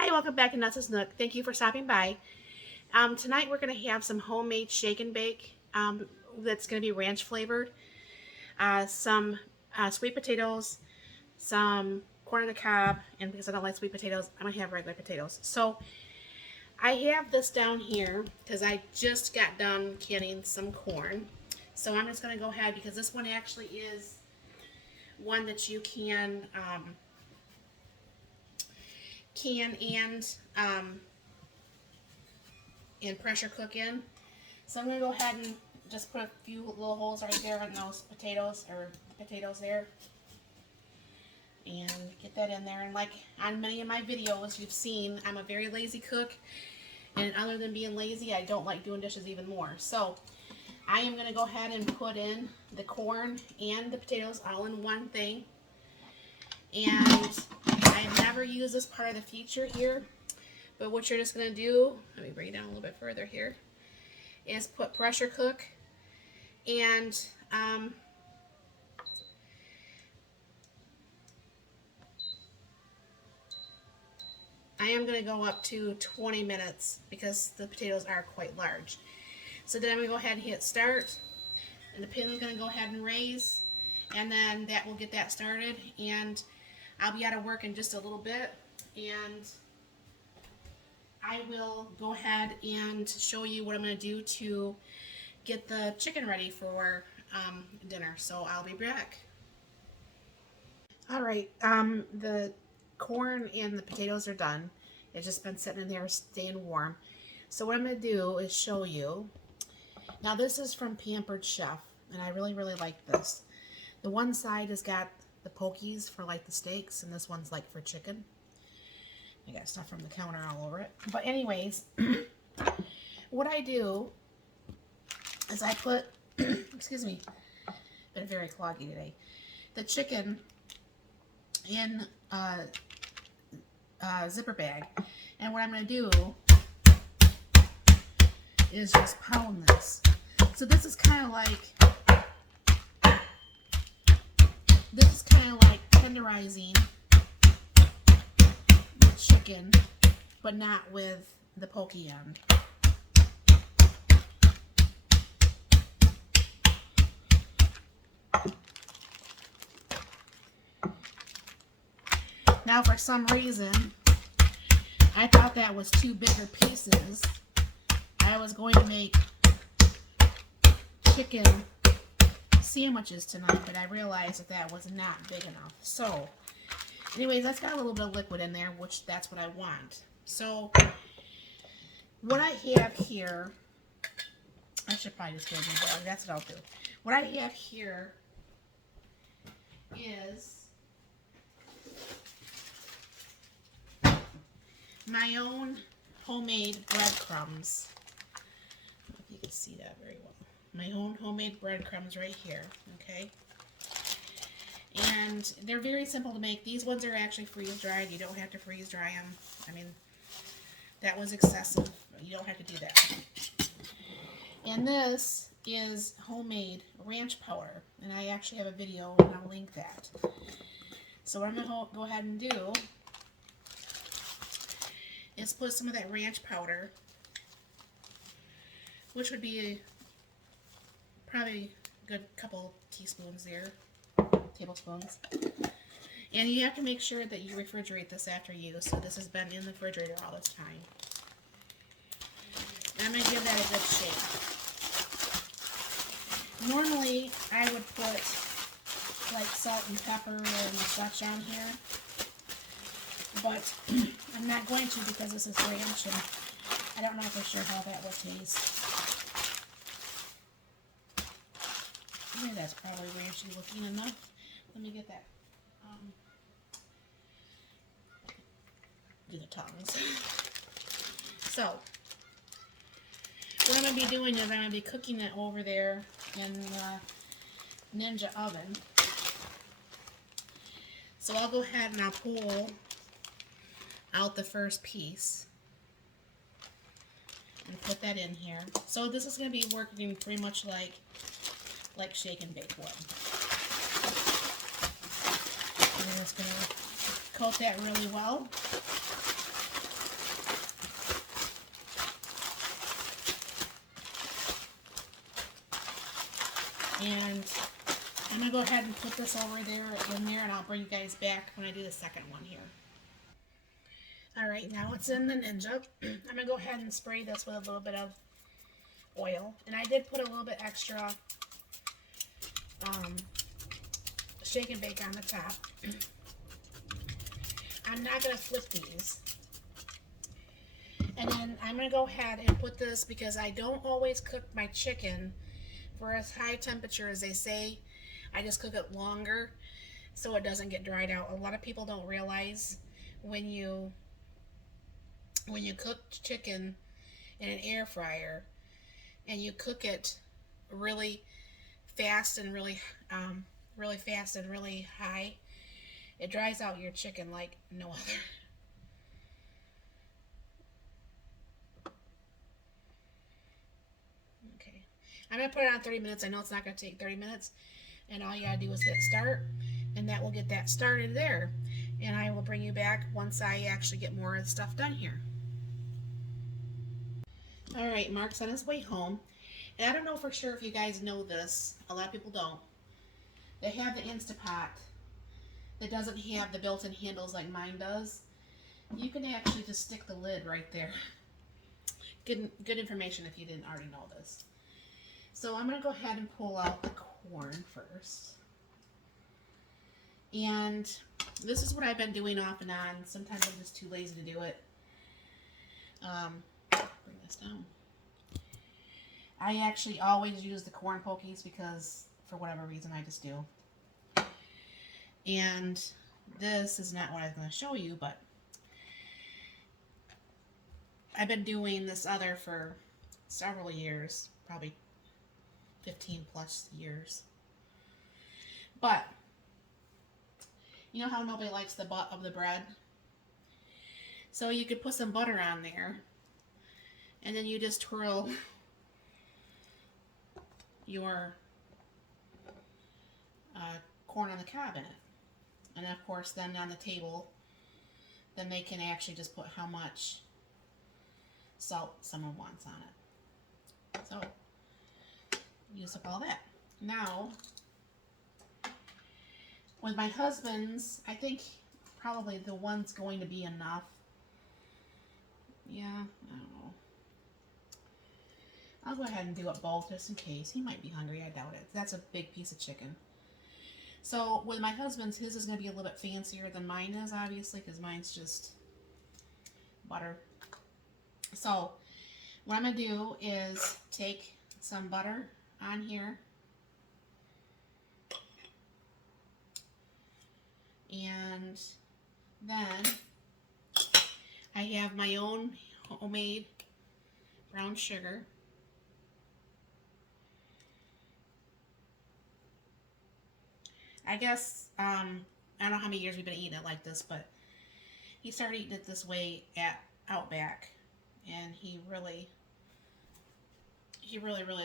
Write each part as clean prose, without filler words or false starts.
Hi, welcome back to Nuts Nook. Thank you for stopping by. Tonight we're going to have some homemade shake and bake that's going to be ranch flavored. Some sweet potatoes, some corn on the cob, and because I don't like sweet potatoes, I'm going to have regular potatoes. So I have this down here because I just got done canning some corn. So I'm just going to go ahead because this one actually is one that you can and pressure cook in. So I'm going to go ahead and just put a few little holes right there on those potatoes there. And get that in there. And like on many of my videos you've seen, I'm a very lazy cook. And other than being lazy, I don't like doing dishes even more. So I am going to go ahead and put in the corn and the potatoes all in one thing. And I've never used this part of the feature here. But what you're just going to do, let me bring it down a little bit further here, is put pressure cook, and I am going to go up to 20 minutes because the potatoes are quite large. So then I'm going to go ahead and hit start, and the pin is going to go ahead and raise, and then that will get that started, and I'll be out of work in just a little bit, and I will go ahead and show you what I'm going to do to get the chicken ready for dinner. So I'll be back. All right, the corn and the potatoes are done. It's just been sitting in there staying warm. So what I'm going to do is show you. Now this is from Pampered Chef, and I really like this. The one side has got the pokies for like the steaks, and this one's like for chicken. I got stuff from the counter all over it. But anyways, what I do is I put, excuse me, been very cloggy today, the chicken in a zipper bag. And what I'm going to do is just pound this. So this is kind of like tenderizing chicken, but not with the pokey end. Now for some reason, I thought that was two bigger pieces. I was going to make chicken sandwiches tonight, but I realized that was not big enough. So anyways, that's got a little bit of liquid in there, which that's what I want. So what I have here, I should probably just go do that. That's what I'll do. What I have here is my own homemade breadcrumbs. I don't know if you can see that very well. My own homemade breadcrumbs right here, okay? And they're very simple to make. These ones are actually freeze-dried. You don't have to freeze-dry them. I mean, that was excessive. You don't have to do that. And this is homemade ranch powder. And I actually have a video, and I'll link that. So what I'm going to go ahead and do is put some of that ranch powder, which would be probably a good couple teaspoons there. Tablespoons. And you have to make sure that you refrigerate this after use. So this has been in the refrigerator all this time. And I'm going to give that a good shake. Normally, I would put like salt and pepper and such on here. But I'm not going to because this is ranch and I don't know for sure how that will taste. Maybe that's probably ranchy looking enough. Let me get that, do the tongs. So, what I'm going to be doing is I'm going to be cooking it over there in the Ninja oven. So I'll go ahead and I'll pull out the first piece and put that in here. So this is going to be working pretty much like shake and bake would. I'm just going to coat that really well. And I'm going to go ahead and put this over there in there, and I'll bring you guys back when I do the second one here. Alright, now it's in the Ninja. I'm going to go ahead and spray this with a little bit of oil. And I did put a little bit extra shake and bake on the top. I'm not going to flip these. And then I'm going to go ahead and put this, because I don't always cook my chicken for as high temperature as they say. I just cook it longer so it doesn't get dried out. A lot of people don't realize when you cook chicken in an air fryer and you cook it really fast and really fast and really high, it dries out your chicken like no other. Okay, I'm gonna put it on 30 minutes. I know it's not gonna take 30 minutes, and all you gotta do is hit start, and that will get that started there. And I will bring you back once I actually get more of the stuff done here. Alright, Mark's on his way home. And I don't know for sure if you guys know this. A lot of people don't. They have the Instapot that doesn't have the built-in handles like mine does. You can actually just stick the lid right there. Good information if you didn't already know this. So I'm going to go ahead and pull out the corn first. And this is what I've been doing off and on. Sometimes I'm just too lazy to do it. Bring this down. I actually always use the corn pokies because for whatever reason I just do. And this is not what I was going to show you, but I've been doing this other for several years, probably 15 plus years. But you know how nobody likes the butt of the bread? So you could put some butter on there, and then you just twirl your corn on the cob in it. And of course then on the table, then they can actually just put how much salt someone wants on it. So use up all that. Now with my husband's, I think probably the one's going to be enough. Yeah, I don't know. I'll go ahead and do it both just in case. He might be hungry, I doubt it. That's a big piece of chicken. So with my husband's, his is going to be a little bit fancier than mine is, obviously, because mine's just butter. So what I'm going to do is take some butter on here. And then I have my own homemade brown sugar. I guess, I don't know how many years we've been eating it like this, but he started eating it this way at Outback, and he really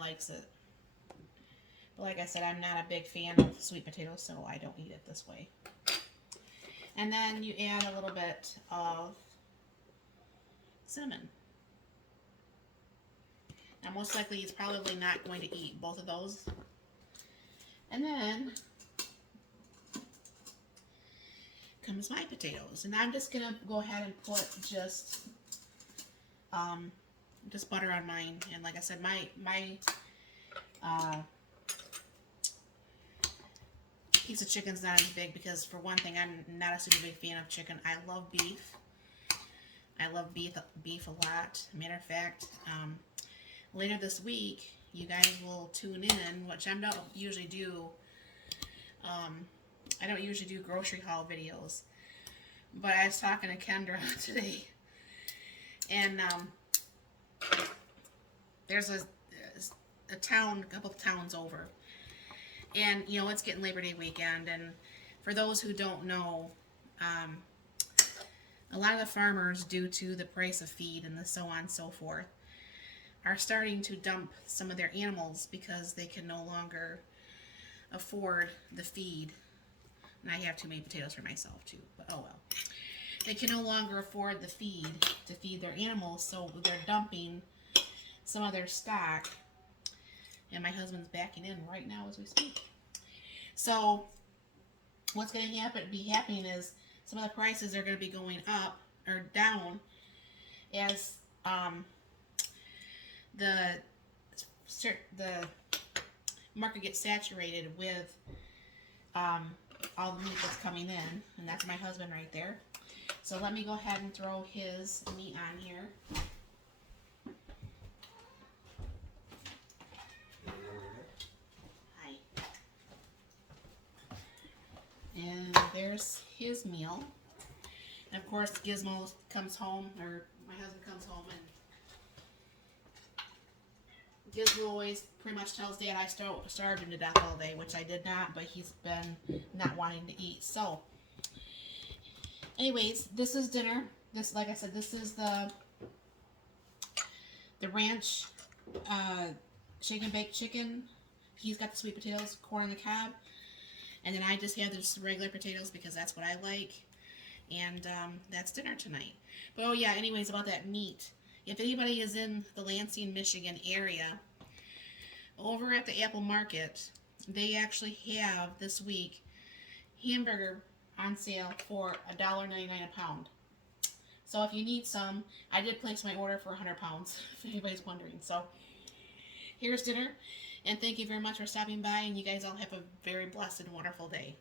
likes it. But like I said, I'm not a big fan of sweet potatoes, so I don't eat it this way. And then you add a little bit of cinnamon. Now most likely he's probably not going to eat both of those. And then comes my potatoes, and I'm just gonna go ahead and put just butter on mine. And like I said, my piece of chicken's not as big because, for one thing, I'm not a super big fan of chicken. I love beef. I love beef a lot. Matter of fact, later this week, you guys will tune in, which I don't usually do. I don't usually do grocery haul videos, but I was talking to Kendra today, and there's a couple of towns over, and you know, it's getting Labor Day weekend, and for those who don't know, a lot of the farmers, due to the price of feed and the so on and so forth, are starting to dump some of their animals because they can no longer afford the feed. And I have too many potatoes for myself too, but oh well. They can no longer afford the feed to feed their animals, so they're dumping some of their stock And my husband's backing in right now as we speak. So what's going to be happening is some of the prices are going to be going up or down as the the market gets saturated with um, all the meat that's coming in, and that's my husband right there. So let me go ahead and throw his meat on here. Hi. And there's his meal. And of course, Gizmo comes home, or my husband comes home, and Gizmo always pretty much tells Dad I starved him to death all day, which I did not, but he's been not wanting to eat. So, anyways, this is dinner. This, like I said, this is the ranch shake and bake chicken. He's got the sweet potatoes, corn on the cob, and then I just have the regular potatoes because that's what I like. And that's dinner tonight. But oh yeah, anyways, about that meat. If anybody is in the Lansing, Michigan area, over at the Apple Market, they actually have this week hamburger on sale for $1.99 a pound. So if you need some, I did place my order for 100 pounds, if anybody's wondering. So here's dinner, and thank you very much for stopping by, and you guys all have a very blessed and wonderful day.